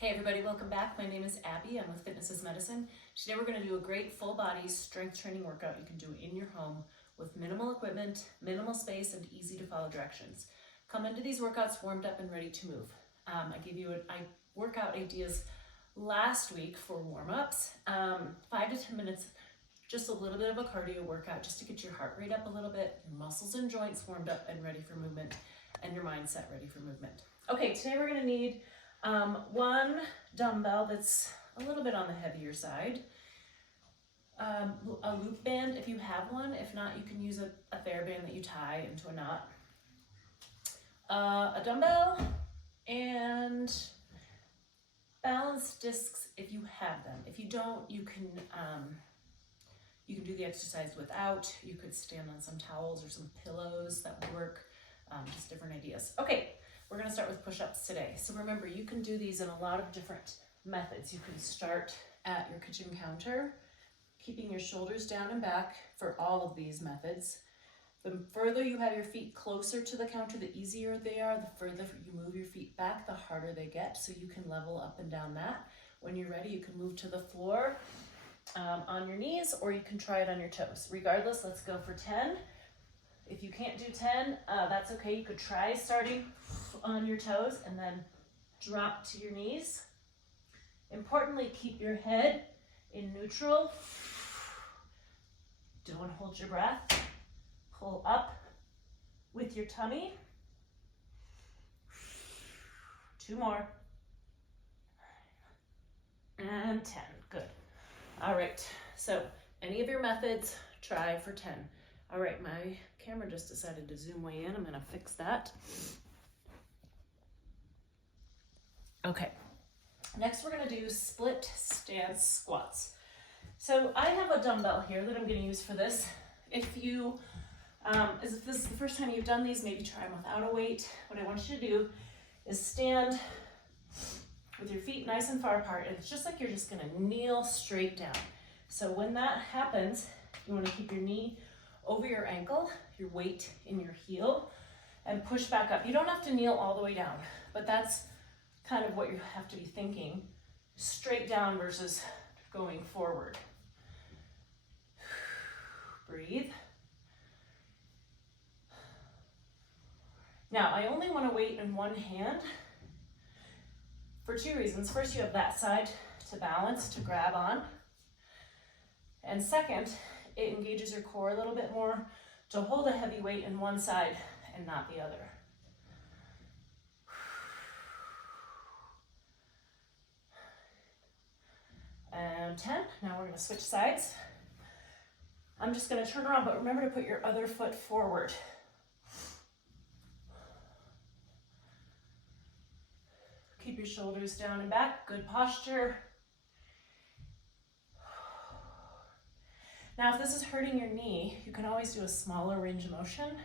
Hey everybody, welcome back. My name is Abby. I'm with Fitness is Medicine. Today we're going to do a great full body strength training workout you can do in your home with minimal equipment, minimal space, and easy to follow directions. Come into these workouts warmed up and ready to move. I gave you workout ideas last week for warm-ups. 5 to 10 minutes, just a little bit of a cardio workout just to get your heart rate up a little bit, your muscles and joints warmed up and ready for movement, and your mindset ready for movement. Okay, today we're going to need one dumbbell that's a little bit on the heavier side, a loop band if you have one. If not, you can use a TheraBand that you tie into a knot, a dumbbell, and balance discs if you have them. If you don't, you can do the exercise without. You could stand on some towels or some pillows, that would work. Just different ideas. Okay. We're going to start with push-ups today. So remember, you can do these in a lot of different methods. You can start at your kitchen counter, keeping your shoulders down and back for all of these methods. The further you have your feet closer to the counter, the easier they are. The further you move your feet back, the harder they get. So you can level up and down that. When you're ready, you can move to the floor on your knees, or you can try it on your toes. Regardless, let's go for 10. If you can't do 10, that's okay. You could try starting on your toes and then drop to your knees. Importantly, keep your head in neutral. Don't hold your breath. Pull up with your tummy. 2 more. And 10. Good. All right. So any of your methods, try for 10. All right, my camera just decided to zoom way in. I'm gonna fix that. Okay, next we're gonna do split stance squats. So I have a dumbbell here that I'm gonna use for this. If this is the first time you've done these, maybe try them without a weight. What I want you to do is stand with your feet nice and far apart, and it's just like you're just gonna kneel straight down. So when that happens, you wanna keep your knee over your ankle, your weight in your heel, and push back up. You don't have to kneel all the way down, but that's kind of what you have to be thinking. Straight down versus going forward. Breathe. Now, I only want to weight in one hand for 2 reasons. First, you have that side to balance, to grab on. And second, it engages your core a little bit more to hold a heavy weight in one side and not the other. And 10. Now we're going to switch sides. I'm just going to turn around, but remember to put your other foot forward. Keep your shoulders down and back. Good posture. Now, if this is hurting your knee, you can always do a smaller range of motion.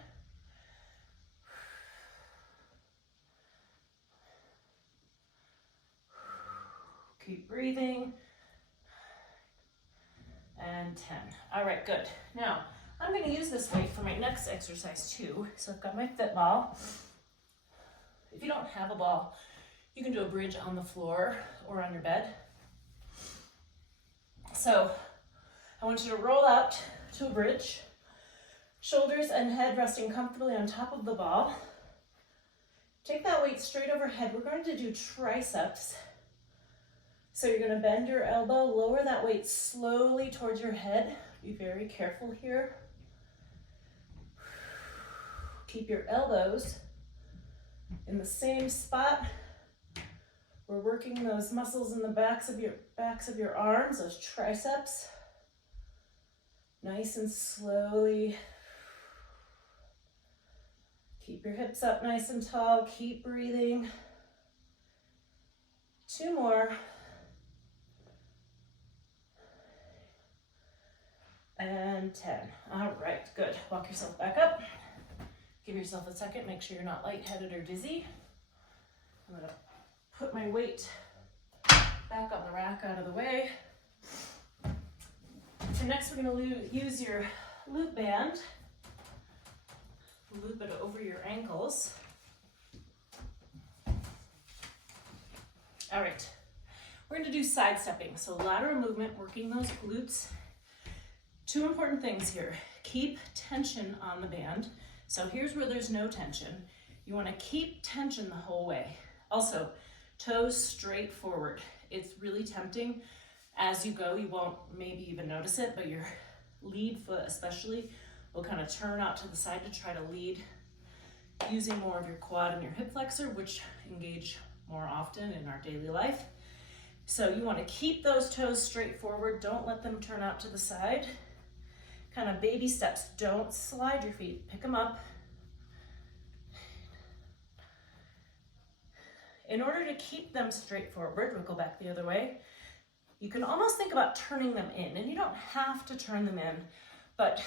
Keep breathing. And 10. All right, good. Now, I'm going to use this weight for my next exercise too. So I've got my fit ball. If you don't have a ball, you can do a bridge on the floor or on your bed. So I want you to roll out to a bridge, shoulders and head resting comfortably on top of the ball. Take that weight straight overhead. We're going to do triceps. So you're going to bend your elbow, lower that weight slowly towards your head. Be very careful here. Keep your elbows in the same spot. We're working those muscles in the backs of your arms, those triceps. Nice and slowly. Keep your hips up nice and tall. Keep breathing. 2 more. And 10. All right, good. Walk yourself back up. Give yourself a second. Make sure you're not lightheaded or dizzy. I'm going to put my weight back on the rack out of the way. And next we're going to use your loop band. Loop it over your ankles. All right, We're gonna do side stepping. So lateral movement, working those glutes. Two important things here. Keep tension on the band. So here's where there's no tension. You wanna keep tension the whole way. Also, toes straight forward. It's really tempting. As you go, you won't maybe even notice it, but your lead foot especially will kind of turn out to the side to try to lead, using more of your quad and your hip flexor, which engage more often in our daily life. So you want to keep those toes straight forward. Don't let them turn out to the side. Kind of baby steps. Don't slide your feet. Pick them up. In order to keep them straight forward, we'll go back the other way. You can almost think about turning them in, and you don't have to turn them in, but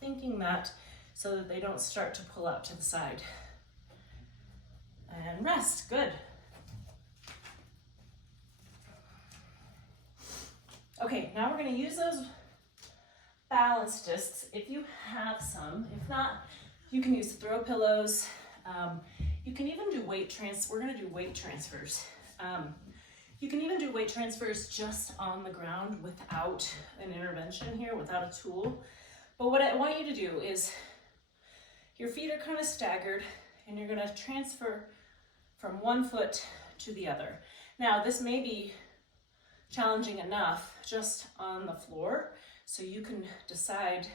thinking that so that they don't start to pull out to the side. And rest, good. Okay, now we're gonna use those balance discs if you have some. If not, you can use throw pillows. You can even do we're gonna do weight transfers. You can even do weight transfers just on the ground without an intervention here, without a tool. But what I want you to do is, your feet are kind of staggered and you're gonna transfer from one foot to the other. Now, this may be challenging enough just on the floor, so you can decide.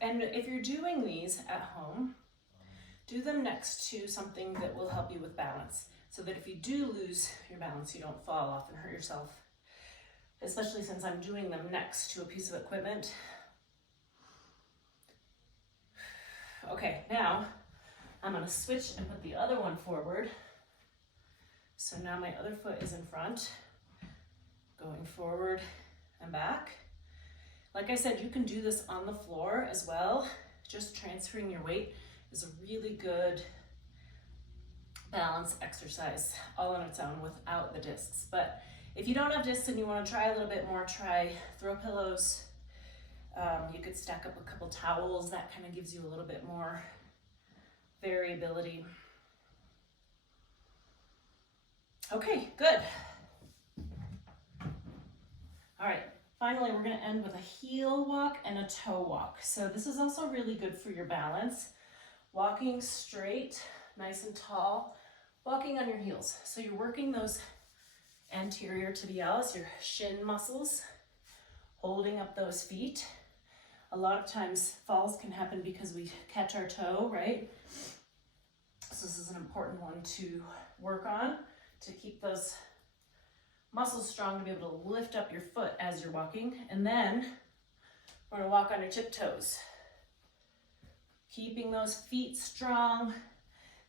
And if you're doing these at home, do them next to something that will help you with balance, so that if you do lose your balance, you don't fall off and hurt yourself, especially since I'm doing them next to a piece of equipment. Okay, now I'm gonna switch and put the other one forward. So now my other foot is in front, going forward and back. Like I said, you can do this on the floor as well. Just transferring your weight is a really good balance exercise all on its own without the discs. But if you don't have discs and you want to try a little bit more, try throw pillows. You could stack up a couple towels. That kind of gives you a little bit more variability. Okay, good. All right, finally we're gonna end with a heel walk and a toe walk. So this is also really good for your balance. Walking straight, nice and tall, walking on your heels. So you're working those anterior tibialis, your shin muscles, holding up those feet. A lot of times falls can happen because we catch our toe, right? So this is an important one to work on, to keep those muscles strong, to be able to lift up your foot as you're walking. And then we're gonna walk on your tiptoes, keeping those feet strong.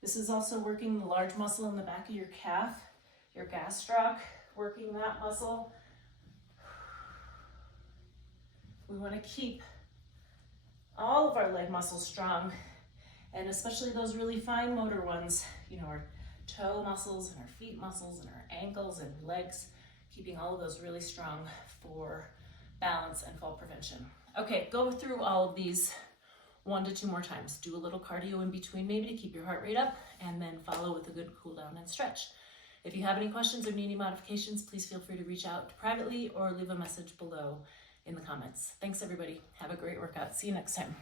This is also working the large muscle in the back of your calf, your gastroc, working that muscle. We wanna keep all of our leg muscles strong, and especially those really fine motor ones, you know, our toe muscles and our feet muscles and our ankles and legs, keeping all of those really strong for balance and fall prevention. Okay, go through all of these 1 to 2 more times. Do a little cardio in between maybe to keep your heart rate up, and then follow with a good cool down and stretch. If you have any questions or need any modifications, please feel free to reach out privately or leave a message below in the comments. Thanks everybody. Have a great workout. See you next time.